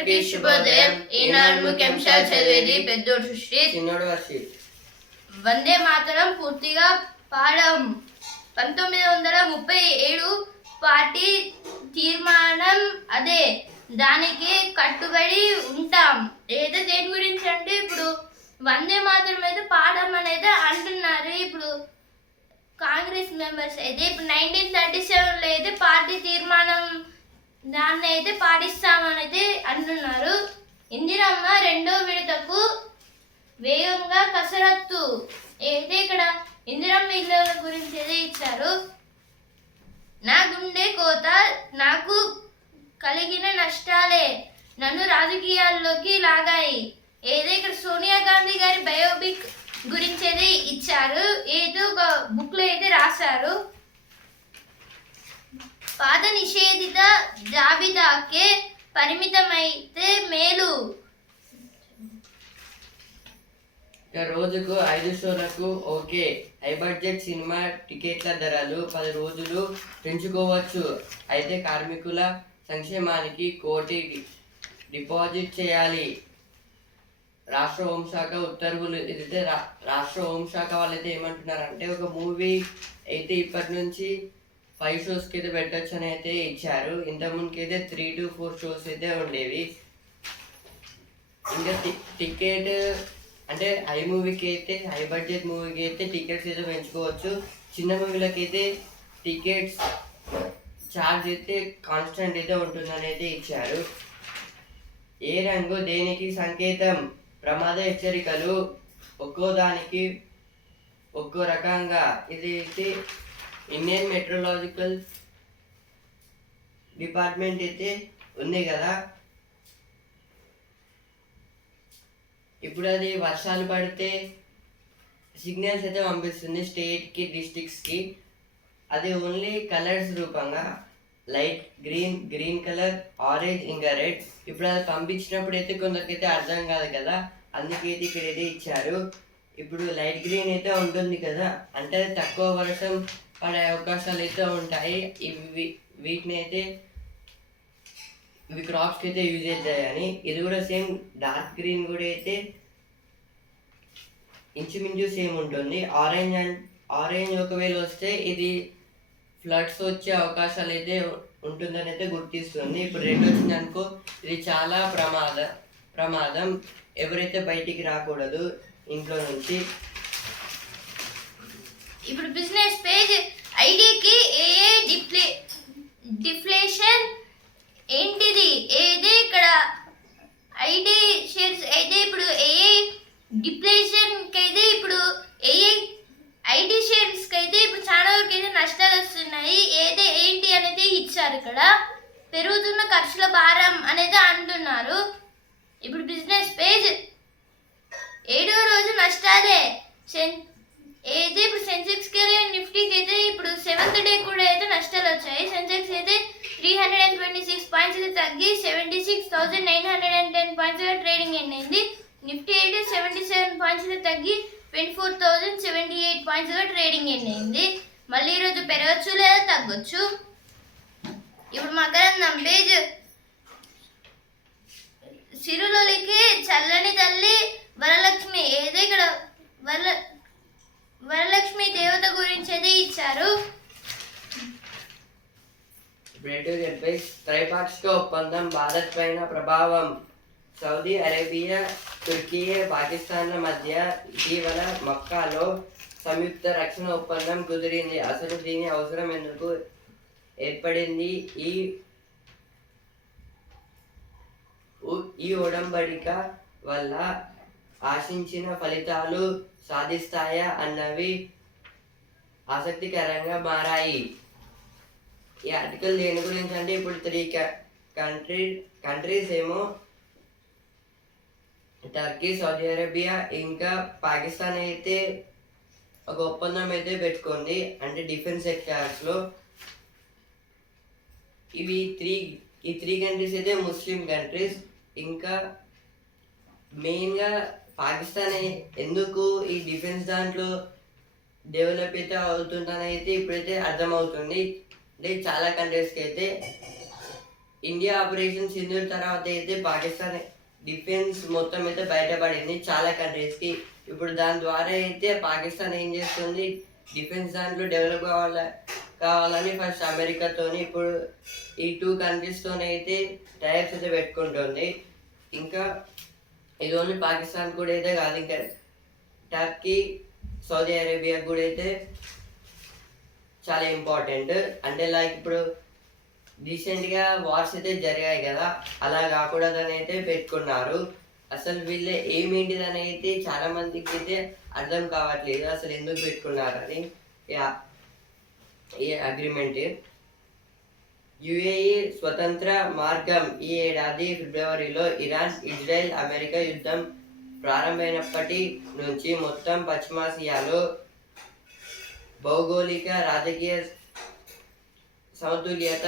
అందరికీ శుభోదయం. ఈనాడు ముఖ్యాంశాలు చదివేది పెద్దోడు సృష్టి, చిన్నోడు వర్షి. వందే మాతరం పూర్తిగా పాఠం 1937 పార్టీ తీర్మానం అదే, దానికి కట్టుబడి ఉంటాం. ఏదో దేని గురించి అంటే ఇప్పుడు వందే మాతరం అయితే పాఠం అనేది అంటున్నారు. ఇప్పుడు కాంగ్రెస్ మెంబర్స్ అయితే ఇప్పుడు 1937లో అయితే పార్టీ తీర్మానం దాన్ని అయితే పాటిస్తామని అయితే అంటున్నారు. ఇందిరమ్మ రెండో విడతకు వేగంగా కసరత్తు అయితే ఇక్కడ ఇందిరమ్మ ఇళ్ళ గురించి అయితే ఇచ్చారు. నా గుండె కోత, నాకు కలిగిన నష్టాలే నన్ను రాజకీయాల్లోకి లాగాయి. ఏదో ఇక్కడ సోనియా గాంధీ గారి బయోపిక్ గురించి అయితే ఇచ్చారు. ఏదో ఒక బుక్లో అయితే రాశారు. పాత నిషేధిత జాబితాకే పరిమితమైతే మేలు. రోజుకు 5 షోలకు ఓకే. హై బడ్జెట్ సినిమా టికెట్ల ధరలు 10 రోజులు పెంచుకోవచ్చు. అయితే కార్మికుల సంక్షేమానికి 1 కోటి డిపాజిట్ చేయాలి. రాష్ట్ర హోంశాఖ ఉత్తర్వులు. ఇదైతే రాష్ట్ర హోంశాఖ వాళ్ళైతే ఏమంటున్నారంటే, ఒక మూవీ అయితే ఇప్పటి నుంచి 5 షోస్కి అయితే పెట్టచ్చు అని అయితే ఇచ్చారు. ఇంతకుముందుకైతే 3 to 4 షోస్ అయితే ఉండేవి. ఇంకా టికెట్ అంటే హై మూవీకి అయితే, హై బడ్జెట్ మూవీకి అయితే టికెట్స్ అయితే పెంచుకోవచ్చు. చిన్న మూవీలకి అయితే టికెట్స్ ఛార్జ్ అయితే కాన్స్టెంట్ అయితే ఉంటుందని అయితే ఇచ్చారు. ఏ రంగు దేనికి సంకేతం? ప్రమాద హెచ్చరికలు ఒక్కో దానికి ఒక్కో రకంగా. ఇది అయితే ఇండియన్ మెట్రోలాజికల్ డిపార్ట్మెంట్ అయితే ఉంది కదా. ఇప్పుడు అది వర్షాలు పడితే సిగ్నల్స్ అయితే పంపిస్తుంది స్టేట్కి, డిస్ట్రిక్ట్స్కి. అది ఓన్లీ కలర్స్ రూపంగా, లైట్ గ్రీన్ కలర్, ఆరెంజ్, ఇంకా రెడ్. ఇప్పుడు అది పంపించినప్పుడు అయితే కొందరికైతే అర్థం కాదు కదా, అందుకైతే ఇక్కడ అయితే ఇచ్చారు. ఇప్పుడు లైట్ గ్రీన్ అయితే ఉంటుంది కదా, అంటే తక్కువ వర్షం పడే అవకాశాలు అయితే ఉంటాయి. వీటిని అయితే ఇవి క్రాప్స్కి అయితే యూజ్ అవుతాయని. ఇది కూడా సేమ్ డార్క్ గ్రీన్ కూడా అయితే ఇంచుమించు సేమ్ ఉంటుంది. ఆరెంజ్ ఒకవేళ వస్తే ఇది ఫ్లడ్స్ వచ్చే అవకాశాలు అయితే ఉంటుందని అయితే గుర్తిస్తుంది. ఇప్పుడు రెడ్ వచ్చింది అనుకో, ఇది చాలా ప్రమాదం. ఎవరైతే బయటికి రాకూడదు ఇంట్లో నుంచి. ఇప్పుడు బిజినెస్ పేజ్ ఐడికి ఏ డిఫ్లేషన్ ఏంటిది? ఏది ఇక్కడ ఐడి షేర్స్ అయితే ఇప్పుడు ఏ డిఫ్లేషన్కి అయితే ఇప్పుడు ఏ ఐడి షేర్స్కి అయితే ఇప్పుడు చాలా వరకు అయితే నష్టాలు వస్తున్నాయి. ఏదే ఏంటి అనేది ఇచ్చారు. ఇక్కడ పెరుగుతున్న ఖర్చుల భారం అనేది అంటున్నారు. ఇప్పుడు బిజినెస్ పేజ్ 7వ రోజు నష్టాలే. అయితే ఇప్పుడు సెన్సెక్స్కి నిఫ్టీకి అయితే ఇప్పుడు 7th డే కూడా అయితే నష్టాలు వచ్చాయి. సెన్సెక్స్ అయితే 326 పాయింట్స్ అయితే తగ్గి 76,910 పాయింట్స్ ట్రేడింగ్ అయింది. నిఫ్టీ అయితే 77 పాయింట్స్ అయితే తగ్గి 24,078 పాయింట్స్ ట్రేడింగ్ అయింది. మళ్ళీ ఈరోజు పెరగచ్చు లేదా తగ్గొచ్చు. ఇప్పుడు మకరందం పేజ్ సిరులకి చల్లని తల్లి వరలక్ష్మి. ఏదో ఇక్కడ వరలక్ష్మి దేవత గురించి అయితే ఇచ్చారు. త్రైపాక్షిక ఒప్పందం భారత్ పైన ప్రభావం. సౌదీ అరేబియా, తుర్కియే, పాకిస్తాన్ల మధ్య ఇటీవల మక్కాలో సంయుక్త రక్షణ ఒప్పందం కుదిరింది. అసలు దీని అవసరం ఎందుకు ఏర్పడింది? ఈ ఒడంబడిక వల్ల ఆశించిన ఫలితాలు సాధిస్తాయా అన్నవి ఆసక్తికరంగా మారాయి. ఈ ఆర్టికల్ దేని గురించి అంటే, ఇప్పుడు 3 కంట్రీస్ ఏమో టర్కీ, సౌదీ అరేబియా ఇంకా పాకిస్తాన్ అయితే ఒక ఒప్పందం అయితే పెట్టుకుంది, అంటే డిఫెన్స్ సెక్టార్స్లో. ఈ 3 కంట్రీస్ అయితే ముస్లిం కంట్రీస్. ఇంకా మెయిన్గా పాకిస్తాన్ ఎందుకు ఈ డిఫెన్స్ దాంట్లో డెవలప్ అయితే అవుతుందని అయితే ఇప్పుడైతే అర్థమవుతుంది. అంటే చాలా కంట్రీస్కి అయితే ఇండియా ఆపరేషన్ సింధూర్ తర్వాత అయితే పాకిస్తాన్ డిఫెన్స్ మొత్తం అయితే బయటపడింది చాలా కంట్రీస్కి. ఇప్పుడు దాని ద్వారా అయితే పాకిస్తాన్ ఏం చేస్తుంది, డిఫెన్స్ దాంట్లో డెవలప్ కావాలని ఫస్ట్ అమెరికాతోని, ఇప్పుడు ఈ 2 కంట్రీస్తోనే అయితే టైప్స్ అయితే పెట్టుకుంటుంది. ఇంకా ఇది ఓన్లీ పాకిస్తాన్ కూడా అయితే కాదు, ఇంకా టర్కీ, సౌదీ అరేబియా కూడా అయితే చాలా ఇంపార్టెంట్. అంటే లైక్ ఇప్పుడు రీసెంట్గా వార్స్ అయితే జరిగాయి కదా, అలా కాకూడదని అయితే పెట్టుకున్నారు. అసలు వీళ్ళే ఏమేంటిదని అయితే చాలా మందికి అయితే అర్థం కావట్లేదు అసలు ఎందుకు పెట్టుకున్నారని ఈ అగ్రిమెంట్. యుఏఈ స్వతంత్ర మార్గం. ఈ ఏడాది ఫిబ్రవరిలో ఇరాన్, ఇజ్రాయెల్, అమెరికా యుద్ధం ప్రారంభమైనప్పటి నుంచి మొత్తం పశ్చిమాసియాలో భౌగోళిక రాజకీయ సమతుల్యత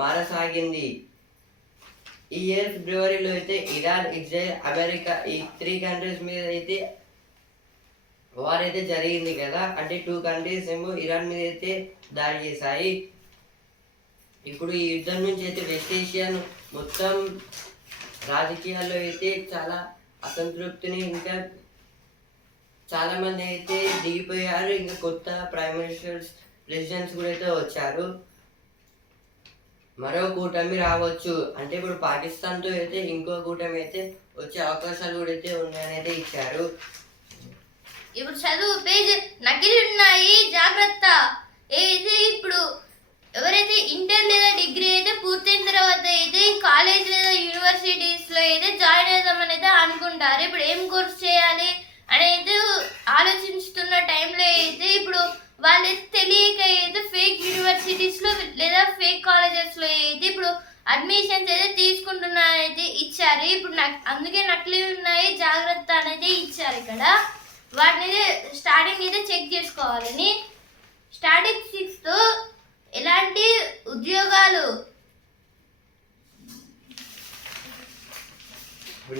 మారసాగింది. ఈ ఇయర్ ఫిబ్రవరిలో అయితే ఇరాన్, ఇజ్రాయెల్, అమెరికా ఈ 3 కంట్రీస్ మీద అయితే వార్ అయితే జరిగింది కదా. అంటే 2 కంట్రీస్ ఏమో ఇరాన్ మీద అయితే దాడి చేశాయి. ఇప్పుడు ఈ యుద్ధం నుంచి అయితే వెస్ట్ ఏషియన్ మొత్తం రాజకీయాల్లో అయితే చాలా అసంతృప్తిని, ఇంకా చాలా మంది అయితే దిగిపోయారు. ఇంకా కొత్త ప్రైమ్ మినిస్టర్స్, ప్రెసిడెంట్స్ కూడా అయితే వచ్చారు. మరో కూటమి రావచ్చు. అంటే ఇప్పుడు పాకిస్తాన్తో అయితే ఇంకో కూటమి అయితే వచ్చే అవకాశాలు కూడా అయితే ఉన్నాయని అయితే ఇచ్చారు. ఇప్పుడు చదువు పేజ్ నకిలీ ఉన్నాయి జాగ్రత్త. ఏది ఇప్పుడు ఎవరైతే ఇంటర్ లేదా డిగ్రీ అయితే పూర్తయిన తర్వాత అయితే కాలేజ్ లేదా యూనివర్సిటీస్ లో అయితే జాయిన్ అవుదామని అయితే అనుకుంటారు. ఇప్పుడు ఏం కోర్స్ చేయాలి అనేది ఆలోచిస్తున్న టైంలో అయితే ఇప్పుడు వాళ్ళైతే తెలియక అయితే ఫేక్ యూనివర్సిటీస్ లో లేదా ఫేక్ కాలేజెస్ లో అయితే ఇప్పుడు అడ్మిషన్స్ అయితే తీసుకుంటున్నారైతే ఇచ్చారు. ఇప్పుడు అందుకే నకిలీ ఉన్నాయి జాగ్రత్త అనేది ఇచ్చారు. ఇక్కడ వాటిని స్టార్టింగ్ అయితే చెక్ చేసుకోవాలని. స్టాటిస్టిక్స్తో ఎలాంటి ఉద్యోగాలు.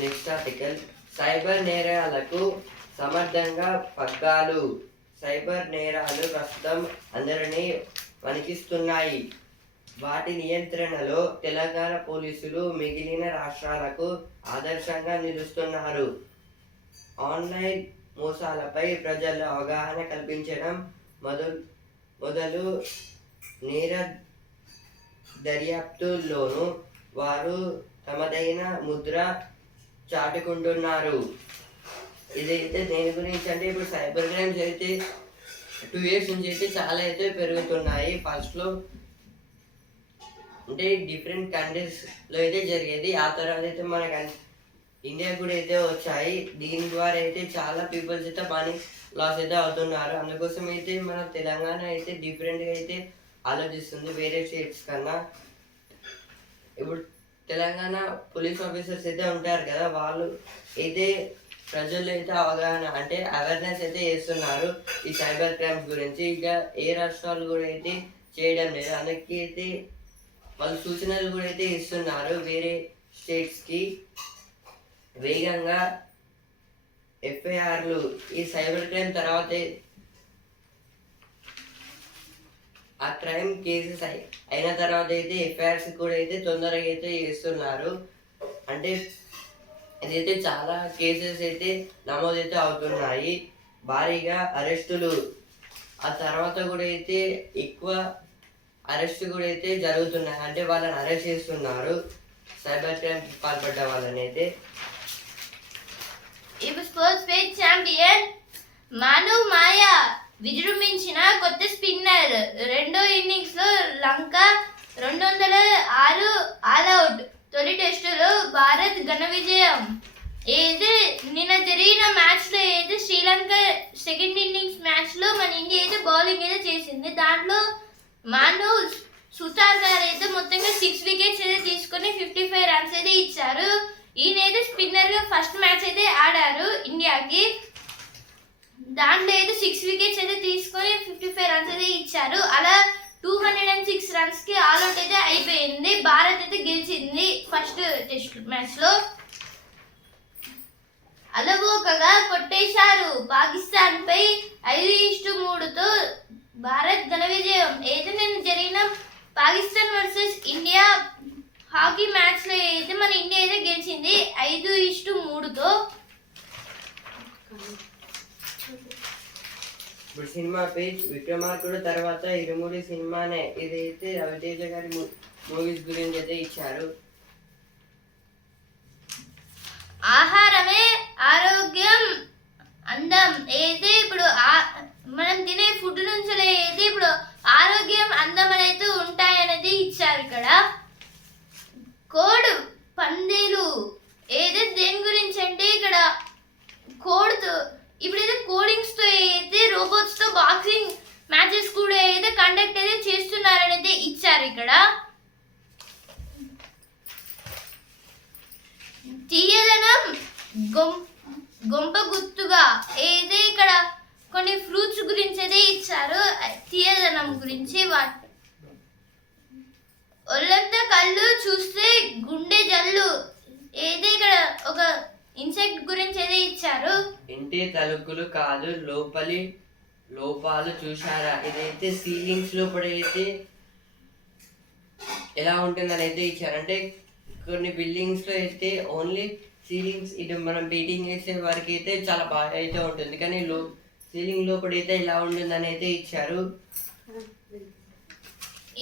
నెక్స్ట్ ఆర్టికల్, సైబర్ నేరాలకు సమర్థంగా పగ్గాలు. సైబర్ నేరాలు ప్రస్తుతం అందరినీ వణికిస్తున్నాయి. వాటి నియంత్రణలో తెలంగాణ పోలీసులు మిగిలిన రాష్ట్రాలకు ఆదర్శంగా నిలుస్తున్నారు. ఆన్లైన్ మోసాలపై ప్రజల్లో అవగాహన కల్పించడం మొదలు నేర దర్యాప్తుల్లోనూ వారు తమదైన ముద్ర చాటుకుంటున్నారు. ఇదైతే దేని గురించి అంటే ఇప్పుడు సైబర్ క్రైమ్స్ అయితే 2 years నుంచి అయితే చాలా అయితే పెరుగుతున్నాయి. ఫస్ట్లో అంటే డిఫరెంట్ కంట్రీస్లో అయితే జరిగేది, ఆ తర్వాత అయితే మన ఇండియా కూడా అయితే వచ్చాయి. దీని ద్వారా అయితే చాలా పీపుల్స్ అయితే మనీ లాస్ అయితే అవుతున్నారు. అందుకోసం అయితే మన తెలంగాణ అయితే డిఫరెంట్గా అయితే ఆలోచిస్తుంది వేరే స్టేట్స్ కన్నా. ఇప్పుడు తెలంగాణ పోలీస్ ఆఫీసర్స్ అయితే ఉంటారు కదా, వాళ్ళు అయితే ప్రజల్లో అయితే అవగాహన అంటే అవేర్నెస్ అయితే చేస్తున్నారు ఈ సైబర్ క్రైమ్స్ గురించి. ఇక ఏ రాష్ట్రాలు కూడా అయితే చేయడం లేదు, అందుకే అయితే వాళ్ళు సూచనలు కూడా అయితే ఇస్తున్నారు వేరే స్టేట్స్కి. వేగంగా ఎఫ్ఐఆర్లు ఈ సైబర్ క్రైమ్ తర్వాత ఆ క్రైమ్ కేసెస్ అయిన తర్వాత అయితే ఎఫ్ఐఆర్స్ కూడా అయితే తొందరగా అయితే చేస్తున్నారు. అంటే ఇదైతే చాలా కేసెస్ అయితే నమోదైతే అవుతున్నాయి, భారీగా అరెస్టులు, ఆ తర్వాత కూడా అయితే ఎక్కువ అరెస్ట్ కూడా అయితే జరుగుతున్నాయి. అంటే వాళ్ళని అరెస్ట్ చేస్తున్నారు సైబర్ క్రైమ్ పాల్పడ్డ వాళ్ళని అయితే. ఇప్పుడు స్పోర్ట్స్ పేజ్ ఛాంపియన్ మాను మాయా విజృంభించిన కొత్త స్పిన్నర్. 2వ ఇన్నింగ్స్ లో లంక 206 ఆల్అవుట్. తొలి టెస్టులో భారత్ ఘన విజయం. ఏది నిన్న జరిగిన మ్యాచ్ లో అయితే శ్రీలంక సెకండ్ ఇన్నింగ్స్ మ్యాచ్ లో మన ఇండియా అయితే బౌలింగ్ అయితే చేసింది. దాంట్లో మాను సుతార్ గారు అయితే మొత్తంగా 6 వికెట్స్ అయితే తీసుకొని 55 రన్స్ అయితే ఇచ్చారు. ఈయన అయితే స్పిన్నర్ గా ఫస్ట్ మ్యాచ్ అయితే ఆడారు ఇండియాకి. దాంట్లో అయితే 6 వికెట్స్ అయితే తీసుకొని 55 రన్స్ అయితే ఇచ్చారు. అలా 206 రన్స్ కి ఆల్అౌట్ అయితే అయిపోయింది. భారత్ అయితే గెలిచింది ఫస్ట్ టెస్ట్ మ్యాచ్ లో. అలవోకగా కొట్టేశారు పాకిస్తాన్ పై 5-3తో భారత్ ఘన విజయం. ఏదో నేను జరిగిన Pakistan versus India hockey match లో అయితే మన ఇండియా అయితే గెలిచింది 5-3తో. ఇప్పుడు సినిమా పేజ్ విక్రమార్కుడు తర్వాత ఇరుముడి సినిమానే. ఇదైతే రవితేజ గారి మూవీస్ గురించి అయితే ఇచ్చారు. ఆహారమే ఆరోగ్యం అందం అయితే ఇప్పుడు మనం తినే ఫుడ్ నుంచి అయితే ఇప్పుడు ఆరోగ్యం అందం అనేది ఉంటాయనేది ఇచ్చారు ఇక్కడ. కోడ్ పందేలు ఏదైతే దేని గురించి అంటే ఇక్కడ కోడ్తో ఇప్పుడైతే కోడింగ్స్ తో అయితే రోబోట్స్ తో బాక్సింగ్ మ్యాచెస్ కూడా అయితే కండక్ట్ అయితే చేస్తున్నారనేది ఇచ్చారు ఇక్కడ. తీయదనం గొంప గుర్తుగా అయితే ఇక్కడ కొన్ని ఫ్రూట్స్ గురించి అయితే ఇచ్చారు. తీయదనం గురించి ఒళ్ళంతా కళ్ళు చూస్తే గుండె జల్లు అయితే ఇక్కడ ఒక ఇన్సెక్ట్ గురించి అయితే ఇచ్చారు. ఇంటి తలుపులు కాదు లోపలి లోపాలు చూశారా. ఇదైతే సీలింగ్స్ లోపడైతే ఎలా ఉంటుందని అయితే ఇచ్చారు. అంటే కొన్ని బిల్డింగ్స్ లో అయితే ఓన్లీ సీలింగ్స్ ఇటు మనం బీటింగ్ చేసే వారికి అయితే చాలా బాగా అయితే ఉంటుంది, కానీ సీలింగ్ లోపడైతే ఇలా ఉంటుందని అయితే ఇచ్చారు.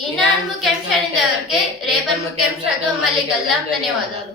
ఈనాడు ముఖ్యాంశాలు ఇంతవరకే. రేపటి ముఖ్యాంశాలతో మళ్ళీ కలుద్దాం. ధన్యవాదాలు.